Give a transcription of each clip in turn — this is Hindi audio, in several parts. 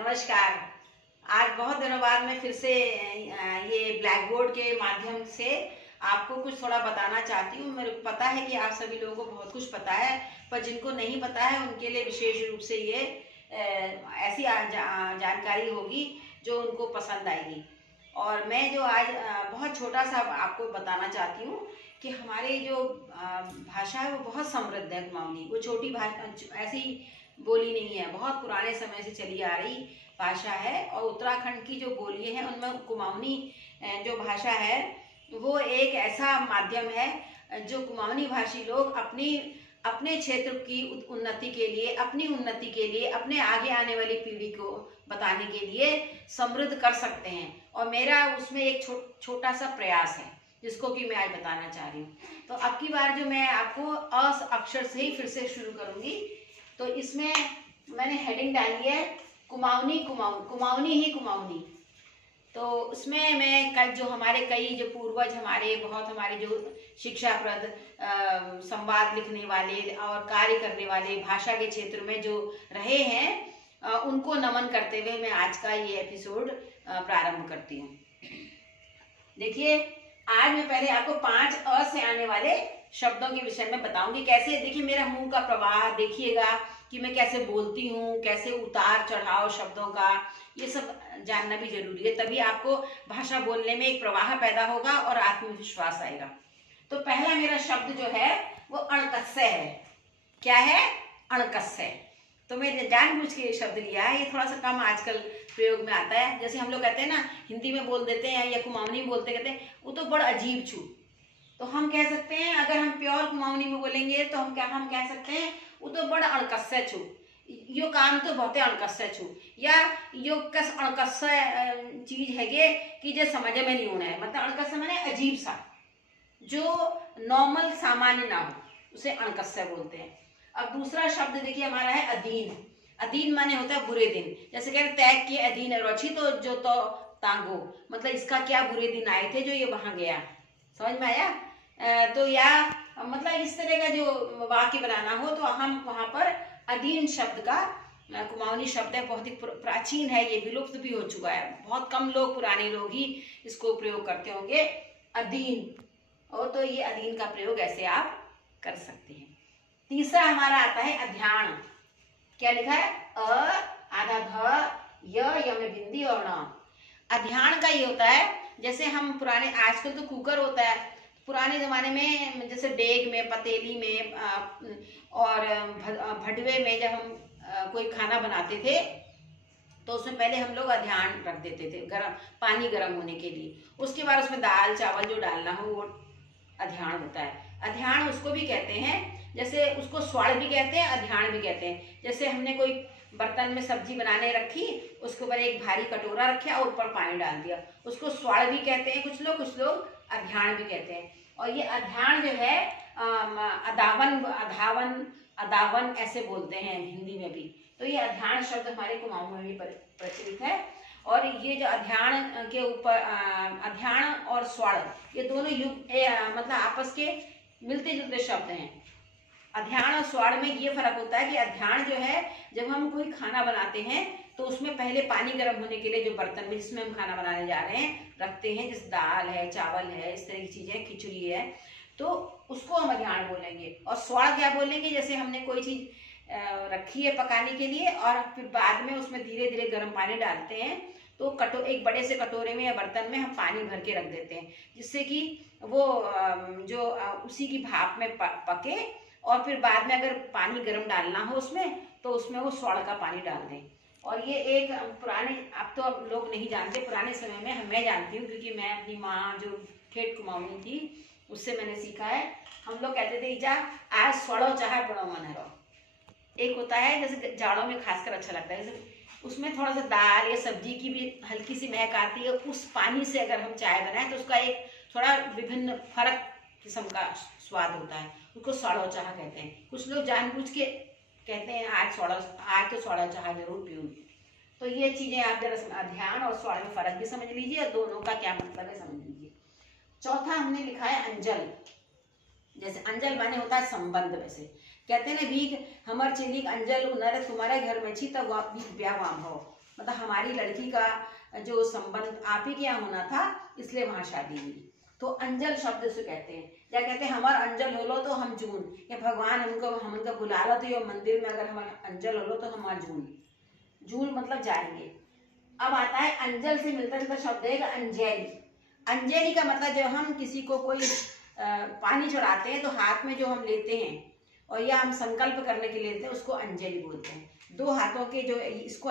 नमस्कार। आज बहुत दिनों बाद मैं फिर से ये ब्लैक बोर्ड के माध्यम से आपको कुछ थोड़ा बताना चाहती हूँ। मेरे को पता है कि आप सभी लोगों को बहुत कुछ पता है, पर जिनको नहीं पता है उनके लिए विशेष रूप से ये ऐसी जानकारी होगी जो उनको पसंद आएगी। और मैं जो आज बहुत छोटा सा आपको बताना चाहती हूँ कि हमारे जो भाषा है वो बहुत समृद्ध है। कुमाऊनी वो छोटी भाषा ऐसी बोली नहीं है, बहुत पुराने समय से चली आ रही भाषा है। और उत्तराखंड की जो बोलियां हैं उनमें कुमाऊनी जो भाषा है वो एक ऐसा माध्यम है जो कुमाऊनी भाषी लोग अपने क्षेत्र की उन्नति के लिए, अपनी उन्नति के लिए, अपने आगे आने वाली पीढ़ी को बताने के लिए समृद्ध कर सकते हैं। और मेरा उसमें एक छोटा सा प्रयास है जिसको कि मैं आज बताना चाह रही हूँ। तो अब की बार जो मैं आपको अ अक्षर से ही फिर से शुरू करूंगी। तो इसमें मैंने हेडिंग डाली है कुमाऊनी कुमाऊनी ही कुमाऊनी। तो उसमें मैं जो हमारे कई जो पूर्वज हमारे जो शिक्षाप्रद संवाद लिखने वाले और कार्य करने वाले भाषा के क्षेत्र में जो रहे हैं उनको नमन करते हुए मैं आज का ये एपिसोड प्रारंभ करती हूँ। देखिए, आज मैं पहले आपको 5 अ से आने वाले शब्दों के विषय में बताऊंगी। कैसे, देखिए मेरा मुंह का प्रवाह देखिएगा कि मैं कैसे बोलती हूँ, कैसे उतार चढ़ाव शब्दों का, ये सब जानना भी जरूरी है। तभी आपको भाषा बोलने में एक प्रवाह पैदा होगा और आत्मविश्वास आएगा। तो पहला मेरा शब्द जो है वो अणकस्से है। क्या है? अणकस्से। तो मैंने जानबूझ के ये शब्द लिया है। ये थोड़ा सा कम आजकल प्रयोग में आता है। जैसे हम लोग कहते हैं ना, हिंदी में बोल देते हैं या कुमाऊनी में बोलते कहते हैं वो तो बड़ा अजीब छू। तो हम कह सकते हैं, अगर हम प्योर कुमाऊनी में बोलेंगे तो हम कह सकते हैं वो तो बड़ा अणकस्से छू, यो काम तो बहुत अणकस्से छू, या यो कस अणकस्से चीज है कि जो समझ में नहीं होना है। मतलब अणकस्से माने अजीब सा, जो नॉर्मल सामान्य ना हो, उसे अणकस्से बोलते हैं। अब दूसरा शब्द देखिए हमारा है अधीन। अधीन माने होता है बुरे दिन। जैसे कह रहे तैग के अधीन रोची, तो जो तो तांगो, मतलब इसका क्या बुरे दिन आए थे जो ये वहां गया। समझ में आया? तो या मतलब इस तरह का जो वाक्य बनाना हो तो हम वहां पर अधीन शब्द का कुमाऊनी शब्द है, बहुत ही प्राचीन है, ये विलुप्त भी हो चुका है। बहुत कम लोग, पुराने लोग ही इसको प्रयोग करते होंगे, अधीन। और तो ये अधीन का प्रयोग ऐसे आप कर सकते हैं। तीसरा हमारा आता है अध्यान। क्या लिखा है? आधा ध, य में बिंदी और न। अध्यान का ये होता है, जैसे हम पुराने, आजकल तो कुकर होता है, पुराने जमाने में जैसे डेग में, पतेली में और भटवे में जब हम कोई खाना बनाते थे तो उसमें पहले हम लोग अध्यान रख देते थे, पानी गर्म होने के लिए। उसके बाद उसमें दाल चावल जो डालना हो वो अध्यान होता है। अध्यान उसको भी कहते हैं, जैसे उसको स्वाड़ भी कहते हैं, अध्यान भी कहते हैं। जैसे हमने कोई बर्तन में सब्जी बनाने रखी, उसके ऊपर एक भारी कटोरा रखा और ऊपर पानी डाल दिया, उसको स्वाड़ भी कहते हैं कुछ लोग अध्यान भी कहते हैं। और ये अध्यान जो है अदावन ऐसे बोलते हैं हिंदी में भी। तो ये अध्यान शब्द हमारे कुमाऊं में भी प्रचलित है। और ये जो अध्यान के ऊपर अध्यान और स्वाड़, ये दोनों मतलब आपस के मिलते जुलते शब्द हैं। अध्यान और स्वाड़ में ये फर्क होता है कि अध्यान जो है, जब हम कोई खाना बनाते हैं तो उसमें पहले पानी गर्म होने के लिए जो बर्तन में जिसमें हम खाना बनाने जा रहे हैं रखते हैं, जैसे दाल है, चावल है, इस तरह की चीजें, खिचड़ी है, तो उसको हम अध्यान बोलेंगे। और स्वाड़ क्या बोलेंगे? जैसे हमने कोई चीज रखी है पकाने के लिए और फिर बाद में उसमें धीरे धीरे गर्म पानी डालते हैं, तो एक बड़े से कटोरे में या बर्तन में हम पानी भर के रख देते हैं, जिससे कि वो जो उसी की भाप में पके। और फिर बाद में अगर पानी गर्म डालना हो उसमें, तो उसमें वो स्वाड़ का पानी डाल दें। और ये एक पुराने, अब तो अब लोग नहीं जानते, पुराने समय में मैं जानती हूँ क्योंकि मैं अपनी माँ जो ठेठ कुमाऊनी थी उससे मैंने सीखा है। हम लोग कहते थे जा आज स्वड़ो चाहे बड़ो मन है। एक होता है जैसे जाड़ों में खासकर अच्छा लगता है, जैसे उसमें थोड़ा सा दाल या सब्जी की भी हल्की सी महक आती है, उस पानी से अगर हम चाय बनाएं तो उसका एक थोड़ा विभिन्न फर्क किस्म का स्वाद होता है, उसको स्वड़ो चाह कहते हैं। कुछ लोग जानबूझ के कहते हैं आज तो स्वड़ा चाह जरूर पीऊंगी। तो ये चीजें आप जरा अध्यान और स्वाड़ में फर्क भी समझ लीजिए और दोनों का क्या मतलब है समझ लीजिए। चौथा हमने लिखा है अंजल। जैसे अंजल माने होता है संबंध। वैसे कहते हैं ना, भीख हमर चिलिक अंजल नर तुम्हारे घर में छी तब ब्याह वाम हो, मतलब हमारी लड़की का जो संबंध आप ही के यहाँ होना था, इसलिए वहाँ शादी हुई। तो अंजल शब्द से कहते हैं, या कहते हैं हमार अंजल होलो तो हम जून, या भगवान हम उनका बुला लो तो ये मंदिर में अगर हमारा अंजल होलो तो हमार जून, जून मतलब जाएंगे। अब आता है अंजल से मिलता जुलता शब्द है अंजलि। अंजलि का मतलब जब हम किसी को कोई पानी चढ़ाते हैं तो हाथ में जो हम लेते हैं और या हम संकल्प करने के लिए लेते हैं, उसको अंजलि बोलते हैं। दो हाथों के जो, इसको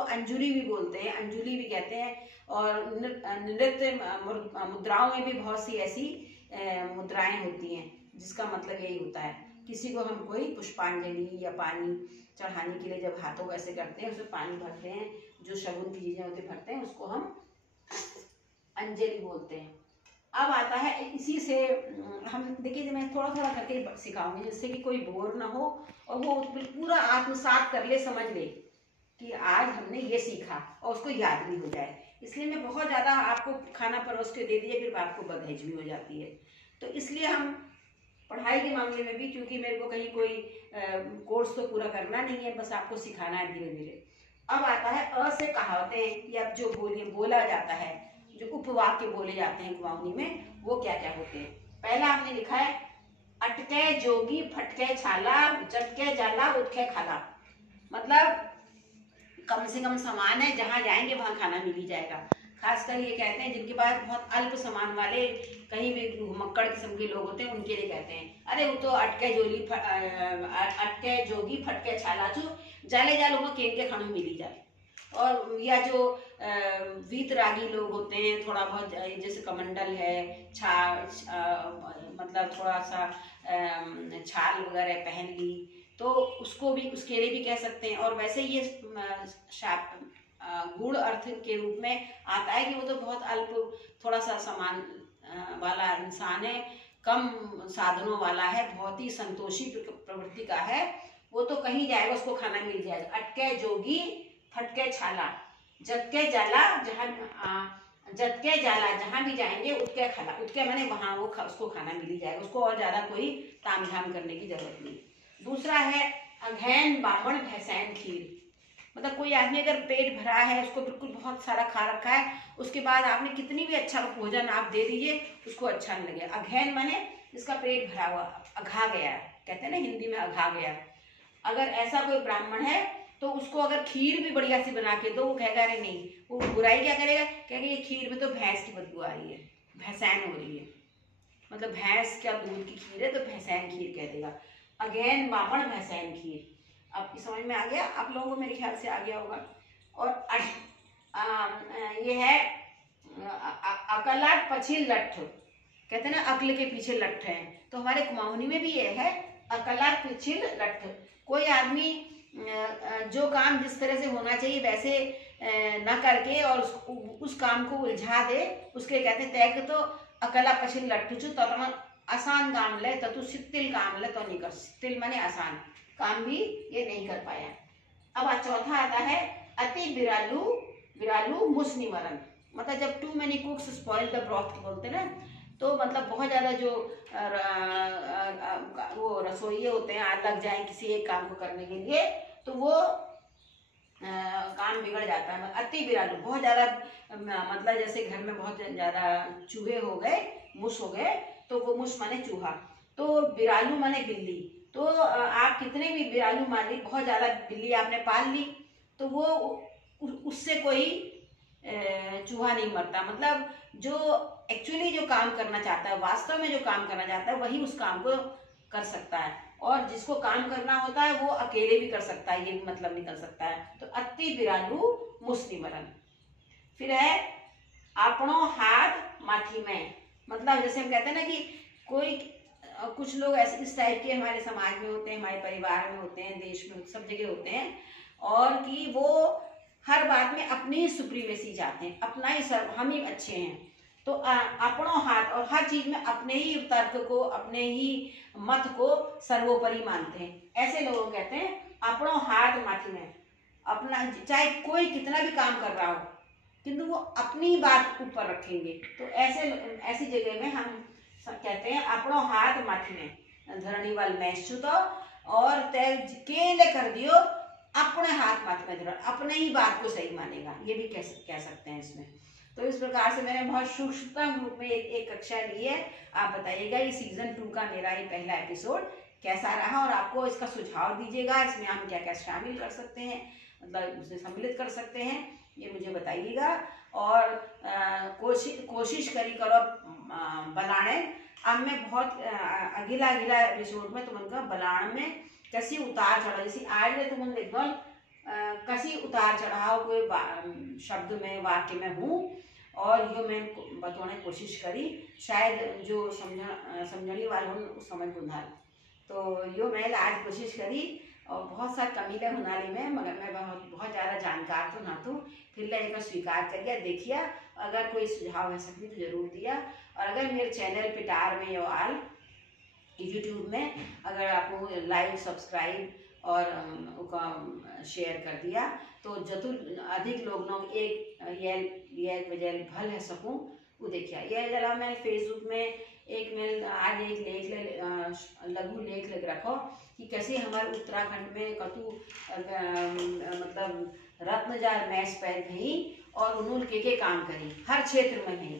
अंजुरी भी बोलते हैं, अंजुली भी कहते हैं। और नृत्य मुद्राओं में भी बहुत सी ऐसी मुद्राएं होती हैं जिसका मतलब यही होता है, किसी को हम कोई पुष्पांजलि या पानी चढ़ाने के लिए जब हाथों को ऐसे करते हैं, उसमें पानी भरते हैं, जो शगुन की चीजें होती भरते हैं, उसको हम अंजलि बोलते हैं। अब आता है इसी से हम देखिए, मैं थोड़ा थोड़ा करके सिखाऊंगी जिससे कि कोई बोर ना हो और वो पूरा आत्मसात कर ले, समझ ले कि आज हमने ये सीखा और उसको याद भी हो जाए। इसलिए मैं बहुत ज़्यादा आपको खाना परोस के दे दिए, फिर आपको बदहजमी हो जाती है। तो इसलिए हम पढ़ाई के मामले में भी, क्योंकि मेरे को कहीं कोई कोर्स तो पूरा करना नहीं है, बस आपको सिखाना है धीरे धीरे। अब आता है अ से कहावतें, या जो बोला जाता है, जो उपवाक्य बोले जाते हैं कुमाऊनी में, वो क्या क्या होते हैं। पहला आपने लिखा है अटके जोगी फटके छाला, जटके जाला उठके खाला। मतलब कम से कम सामान है, जहाँ जाएंगे वहाँ खाना मिल ही जाएगा। खासकर ये कहते हैं जिनके पास बहुत अल्प सामान वाले, कहीं भी मक्कड़ किस्म के लोग होते हैं, उनके लिए कहते हैं अरे वो तो अटके जोगी फटके छालाचू, जाले जाल होगा केन के खाना मिल ही जाए। और या जो वीतरागी लोग होते हैं, थोड़ा बहुत जैसे कमंडल है, मतलब थोड़ा सा छाल वगैरह पहन ली, तो उसको भी, उसके लिए भी कह सकते हैं। और वैसे ये गूढ़ अर्थ के रूप में आता है कि वो तो बहुत अल्प थोड़ा सा सामान वाला इंसान है, कम साधनों वाला है, बहुत ही संतोषी प्रवृत्ति का है, वो तो कहीं जाएगा उसको खाना मिल जाएगा। अटके जोगी फटके छाला, जटके जाला, जहाँ भी जाएंगे उठके खाला। उठके माने वहां वो उसको खाना मिल ही जाएगा, उसको और ज्यादा कोई ताम झाम करने की जरूरत नहीं। दूसरा है अघैन बामण भैंसैन खीर। मतलब कोई आदमी अगर पेट भरा है, उसको बिल्कुल बहुत सारा खा रखा है, उसके बाद आपने कितनी भी अच्छा भोजन आप दे दीजिए, उसको अच्छा नहीं लगे। अघैन माने इसका पेट भरा हुआ, अघा गया, कहते हैं ना हिंदी में अघा गया। अगर ऐसा कोई ब्राह्मण है तो उसको अगर खीर भी बढ़िया सी बना के दो, वो कहेगा अरे नहीं, वो बुराई क्या करेगा, कहेगा ये खीर में तो भैंस की बदबू आ रही है, भैंसैन हो रही है, मतलब भैंस क्या दूध की खीर है तो भैंसैन खीर कह देगा। अगेन बामण भैंसैन खीर। आपकी समझ में आ गया, आप लोगों को मेरे ख्याल से आ गया होगा। और ये है अकलाट पछी लठ, कहते हैं ना अकल के पीछे लठ है, तो हमारे कुमाऊनी में भी ये है अकलाट पिछिल लठ। कोई आदमी जो काम जिस तरह से होना चाहिए वैसे न करके और उस काम को उलझा दे, उसके कहते हैं तैक तो अकला पछिल लट्ठू तो आसान काम ले तो सित्तिल काम ले तो नहीं कर, सित्तिल माने आसान काम भी ये नहीं कर पाया। अब चौथा आता है अति बिरालू, बिरालू मुसनी मरण। मतलब जब too many cooks spoil the broth बोलते ना, तो मतलब बहुत ज्यादा जो वो रसोइये होते हैं आग लग जाए किसी एक काम को करने के लिए, तो वो काम बिगड़ जाता है। अति बिरालू, बहुत ज्यादा, मतलब जैसे घर में बहुत ज्यादा चूहे हो गए, मुस हो गए, तो वो मुस माने चूहा, तो बिरालू माने बिल्ली। तो आप कितने भी बिरालू मान ली, बहुत ज्यादा बिल्ली आपने पाल ली, तो वो उससे कोई चूहा नहीं मरता। मतलब जो एक्चुअली जो काम करना चाहता है, वास्तव में जो काम करना चाहता है, वही उस काम को कर सकता है, और जिसको काम करना होता है वो अकेले भी कर सकता है, ये भी मतलब निकल सकता है। तो अति बिरालू मुसनी मरण। फिर है आपनो हाथ माथी में। मतलब जैसे हम कहते हैं ना कि कोई कुछ लोग ऐसे इस टाइप के हमारे समाज में होते हैं, हमारे परिवार में होते हैं, देश में सब जगह होते हैं, और कि वो हर बात में अपनी सुप्रीमेसी चाहते हैं, अपना ही हम ही अच्छे हैं, तो अपनों हाथ, और हर चीज में अपने ही तर्क को, अपने ही मत को सर्वोपरि मानते हैं। ऐसे लोगों को कहते हैं अपनों हाथ माथी में। अपना, चाहे कोई कितना भी काम कर रहा हो, किंतु वो अपनी बात ऊपर रखेंगे, तो ऐसी जगह में हम कहते हैं अपनों हाथ माथी में। धरणी वाल मैस छूतो और तय केले कर दियो अपने हाथ मत में धरो, अपने ही बात को सही मानेगा, ये भी कह सकते हैं इसमें। तो इस प्रकार से मैंने बहुत सूक्ष्मतम रूप में एक कक्षा ली है। आप बताइएगा ये सीजन 2 का मेरा ये पहला एपिसोड कैसा रहा, और आपको इसका सुझाव दीजिएगा, इसमें हम क्या क्या शामिल कर सकते हैं, मतलब उसे सम्मिलित कर सकते हैं, ये मुझे बताइएगा। और कोशिश करो बनाने। अब मैं बहुत अगला एपिसोड में तुमका बनाने में कसी उतार चढ़ाव, जैसे आज मैं तुम एकदम कसी उतार चढ़ाव कोई शब्द में वाक्य में हूँ, और यो मैं बताने कोशिश करी, शायद जो समझने वाले हो समझ बुझा। तो यो मैं आज कोशिश करी, और बहुत सारे कमीले हुनाली में, मगर मैं बहुत ज़्यादा जानकार तो ना तो फिर एक स्वीकार करिए, देखिए अगर कोई सुझाव है सकती तो जरूर दिया। और अगर मेरे चैनल पिटार में आल यूट्यूब में अगर आपको लाइक सब्सक्राइब और शेयर कर दिया तो जतु अधिक लोग एक वजह भल है सकूँ वो देखिए। ये जला मैं फेसबुक में एक आज एक लघु लेख लिख रखो कि कैसे हमारे उत्तराखंड में कतु मतलब रत्नजार मैच पैर गई और उन्होंने के काम करी हर क्षेत्र में नहीं।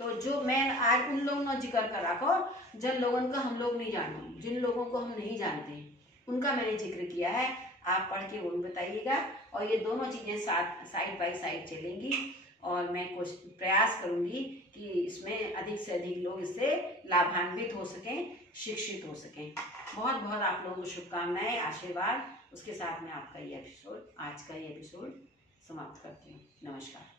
तो जो मैं आज उन लोगों ने जिक्र कर रखो जिन लोगों का हम लोग नहीं जानते, जिन लोगों को हम नहीं जानते उनका मैंने जिक्र किया है। आप पढ़ के वो बताइएगा, और ये दोनों चीज़ें साइड बाय साइड चलेंगी, और मैं प्रयास करूंगी कि इसमें अधिक से अधिक लोग इससे लाभान्वित हो सकें, शिक्षित हो सकें। बहुत बहुत आप लोगों को शुभकामनाएं, आशीर्वाद। उसके साथ में आपका ये एपिसोड, आज का ये एपिसोड समाप्त करती हूँ। नमस्कार।